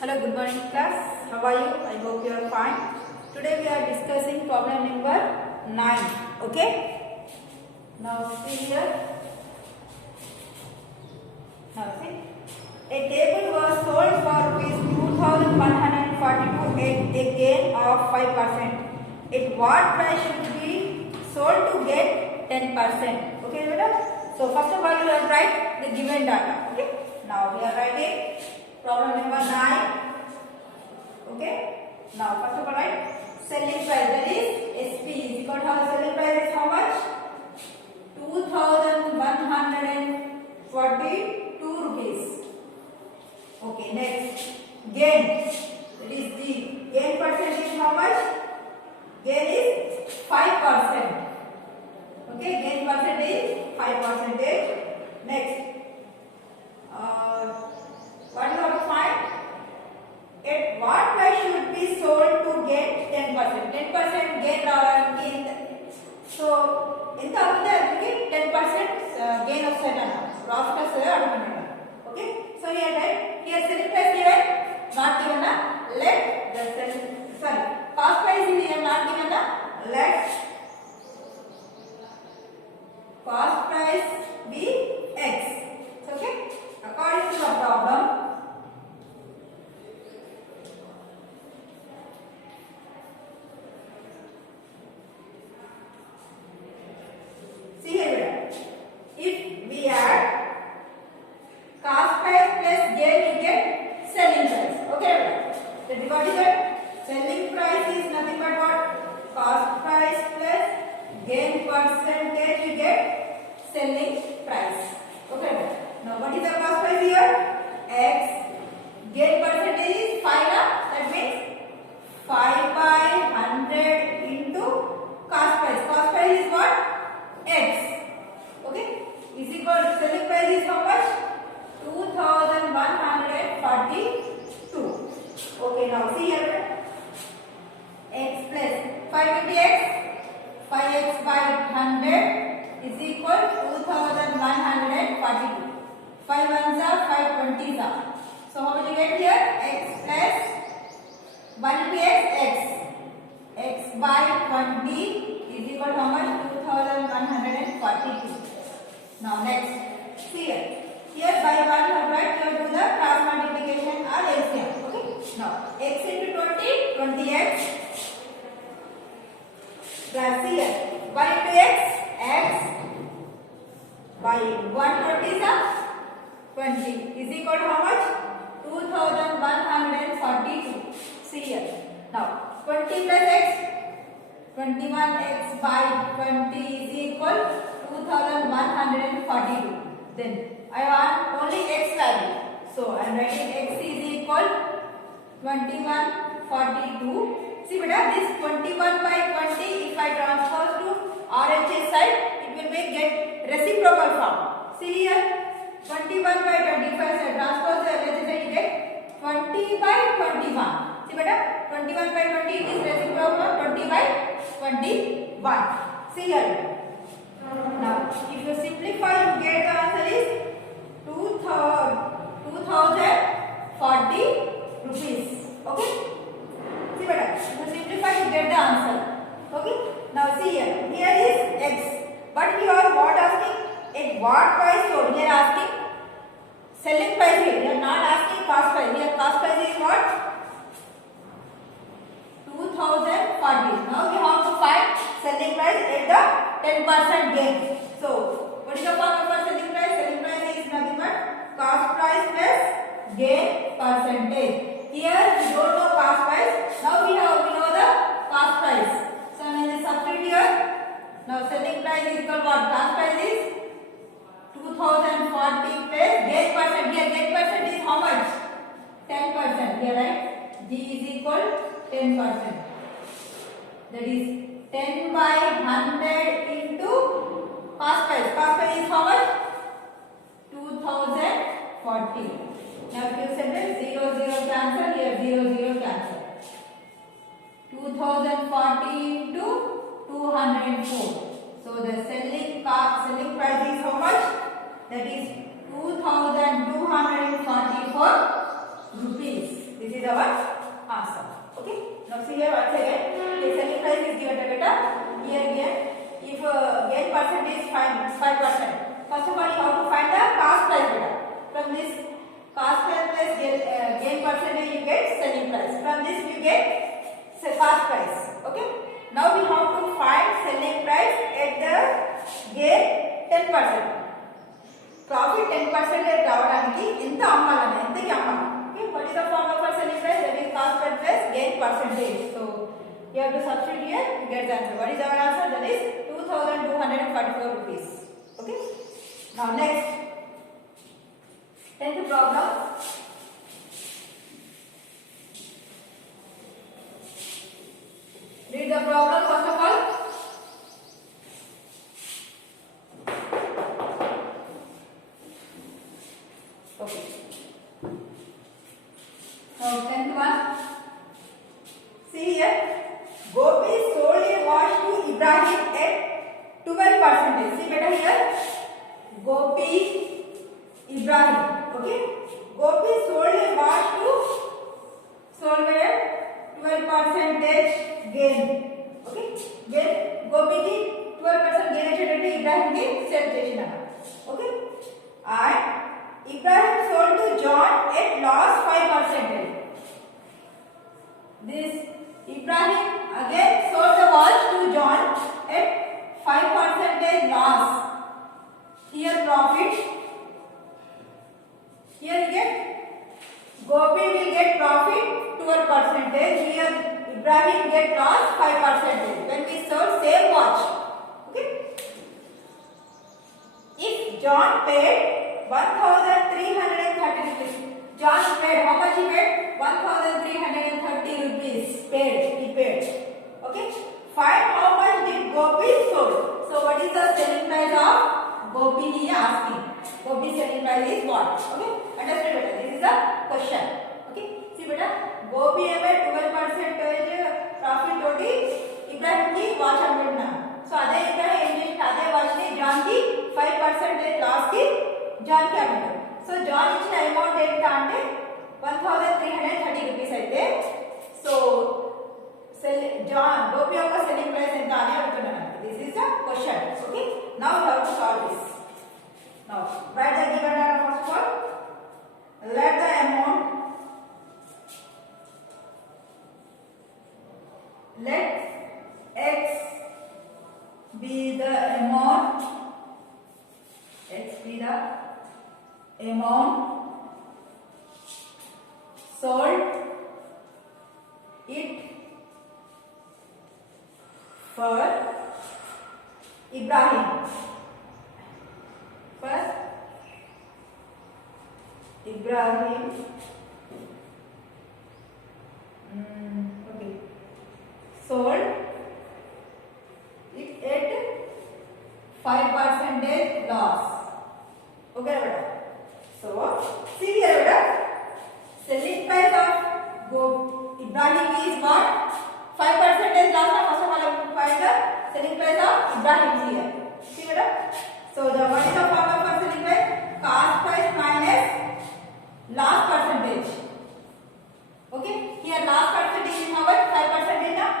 Hello, good morning class. How are you? I hope you are fine. Today we are discussing problem number 9. Okay. Now see here. Now see. A table was sold for rupees 2,142 at a gain of 5%. At what price should be sold to get 10%? Okay, madam. So first of all, you have write the given data. Okay. Now we are writing problem number 9. Okay. Now first of all, write selling price, that is SP is equal to the selling price is how much? 2,142 rupees. Okay, next gain, that is the gain percentage is how much? Gain is 5%. Okay, gain percentage is 5%. Next, what you have to find? At what price should be sold to get 10%? 10% gain in. So, in the other, 10% gain of certain profit as okay. So here, right? Here selling price given, not given. Let the cost price is here not given. Let cost price be X. Okay. According to the problem. What is that? Selling price is nothing but what? Cost price plus gain percentage we get selling price. Okay. Now what is the cost price here? X. Gain percentage is 5. That means 5 by 100 into cost price. Cost price is what? X. Okay. Is equal to selling price is how much? 2,142. Okay, now see here. X plus 5 into x, 5x by 100 is equal to 2,142. 5 ones are 5 20s are. So how much you get here? X plus 1 into x, x by 20 is equal to how much? 2,142. Now next, see here. Here by 1 have right, you do the cross multiplication or LCM. Okay. Now x into 20, 20x plus here 1 into x by 120 is 20 is equal to how much? 2,142. See here. Now 20 plus x, 21x by 20 is equal to 2,142. Then I want only x value. So I am writing x is equal 2142. See beta, this 21 by 20 if I transfer to RHS side, it will get reciprocal form. See here, 21 by 20 if I transfer to RHS side, you get 20 by 21. See beta, 21 by 20 is reciprocal 20 by 21. See here. Now if you simplify, you get the answer is 2,040 rupees. Okay. See better. If you simplify, you get the answer. Okay. Now see here. Here is x. But here what asking? At what price sold? Here asking selling price here. We are not asking cost price. Here cost price is what? 2,040. Now we have to find selling price at the 10% gain. So what is the formula for selling price? Selling price is nothing but cost price plus gain percentage. Here we don't know cost price. Now we know the cost price. So I will substitute here. Now selling price is equal what? Cost price is 2,040 plus gain percent. Here gain percent is how much? 10%. Here right? G is equal 10%. That is 10 by 100 into cost price. Cost price is how much? 2,040. Now if you separate 0 0 cancel, here 0 0 cancel. 2,040 into 204. So the selling price is how much? That is 2,244 rupees. This is our answer. Okay. Now see here once again. The selling price is given beta. Here again, if gain percentage is 5%. First of all, you have to find the cost price beta. From this cost price plus gain percentage, you get selling price. From this, you get cost price. Okay. Now we have to find selling price at the gain 10%. Profit 10% రావడానికి ఎంత అమ్మాలని ఎంతకి అమ్మాలి. Okay, what is the formula for selling price? That is cost per plus gain percentage. So you have to substitute here, you get the answer. What is our answer? That is 2244 rupees. Okay. Now next, 10th problem. Read the problem first of all. Okay. Now 10th one. See here. Gopi sold a watch to Ibrahim at 12%. See better here. Gopi, Ibrahim. Okay. Gopi sold a watch to at 12% gain. Okay. Gain. Gopi ki 12% gain వచ్చేటట్టు Ibrahim కి cell చేసినారు. Okay. And Ibrahim sold to John at loss 5%. This Ibrahim again sold the watch to John at 5% loss. Here profit. Here you get Gopi will get profit 12%. Here Ibrahim get loss 5% when we sold same watch. Okay. If John paid 1330 rupees. John paid how much he paid? 1330 rupees paid. He paid. Okay. Find how much did Gopi sold. So what is the selling price of Gopi? He is asking. Gopi selling price is what? Okay. Understand better. This is the question. Okay. See better. Gopi eme 12% profit toti Ibrahim ki watch అమ్మినా. So అదే Ibrahim ఏం చేసిన అదే watch ని John ki 5% loss ki John కి అమ్మాడు. So John ఇచ్చిన amount ఎంత అంటే 1330 రూపీస్ అయితే సో జాన్ గోపి యొక్క సెల్లింగ్ ప్రైస్ ఎంత అని అడుగుతున్నాను. This is the question. Okay. Now how to solve this. Now right the given data first of all. Let the amount, let x be the amount, x be the amount sold it for Ibrahim. First Ibrahim okay, sold it at 5% loss. Okay beta. So see here beta, selling price of Ibrahim is what? 5% loss. First of all I will find the selling price of Ibrahim here. See beta. So the what is the formula for selling price? Cost price minus last percentage. Okay. Here last percentage is how much? 5% now.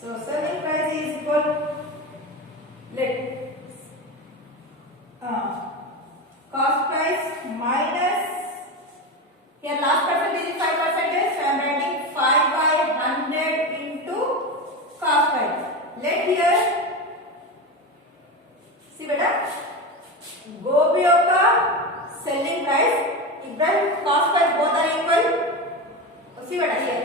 So selling price is equal, let cost price minus, here last percentage is 5%, so I am writing 5/100 into cost price. Let here see beta, Gopi యొక్క selling price, Ibrahim cost price both are equal. See beta here.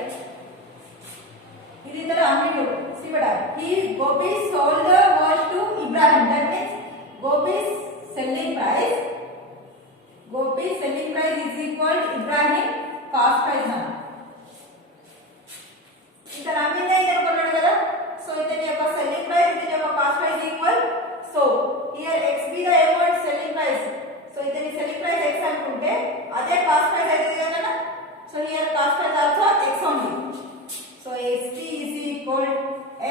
This is the amplitude. See beta. He Gopi sold the watch to Ibrahim. That means Gopi's selling price is equal to Ibrahim cost price now. इधर आमिर ने इधर बोला करा. So इधर ये का selling price, इधर ये का cost price equal. So here x be the amount selling price. So इधर selling price x అనుకుంటే అదే cost price అయితే కదా. So here cost price also x only. So xp is equal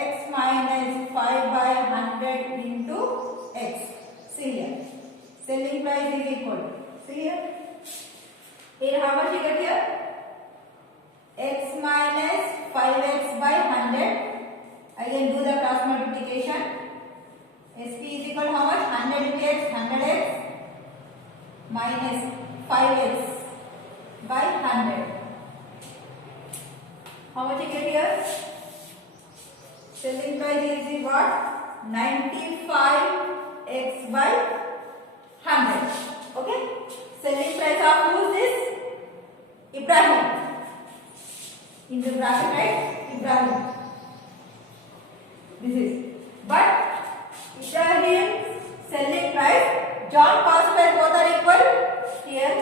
x minus 5/100 into x. See here. Selling price is equal. See here. Here how much you get here? x minus 5x by 100. Again do the cross multiplication. SP is equal to how much? 100 into x, 100x minus 5x by 100. How much you get here? Selling price is what? 95x by 100. Okay? Selling price of who is this? Ibrahim. In the bracket, right? Ibrahim. This is. But Ibrahim's selling price, John cost price both are equal. Here,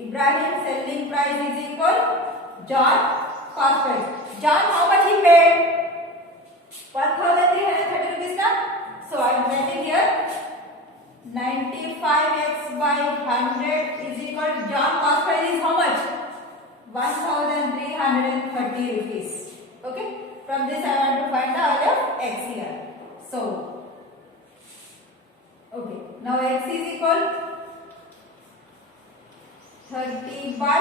Ibrahim's selling price is equal. John cost price. John, how much he paid? 1,330 rupees. Na? So I am writing here 95x by 100 is equal to John cost price is how much? 1,330 rupees. Okay. From this I want to find the value of x here. So, okay. Now x is equal 30 by.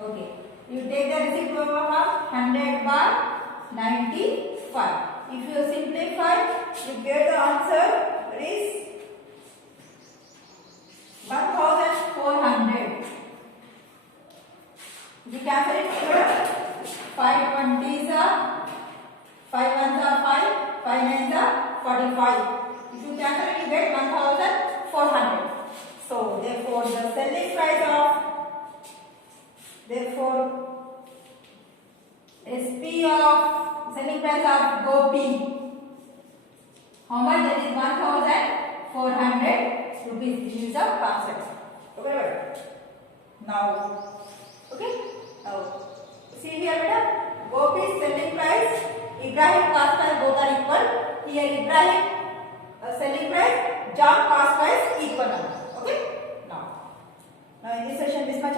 Okay. You take the reciprocal of 100 by 95. If you simplify, you get the answer is 1,400. If you cancel it here, 5 20s are 5 1s are 5, 5 9s are 45. If you cancel it, you get 1,400. So therefore, the selling price of SP of selling price of Gopi, how much? That is 1,400 rupees. This is the concept. Okay. Now, okay. Now, see here, beta. Gopi's selling price, Ibrahim cost price both are equal. Here, Ibrahim selling price, John cost price equal. Okay. Now in this session, this much.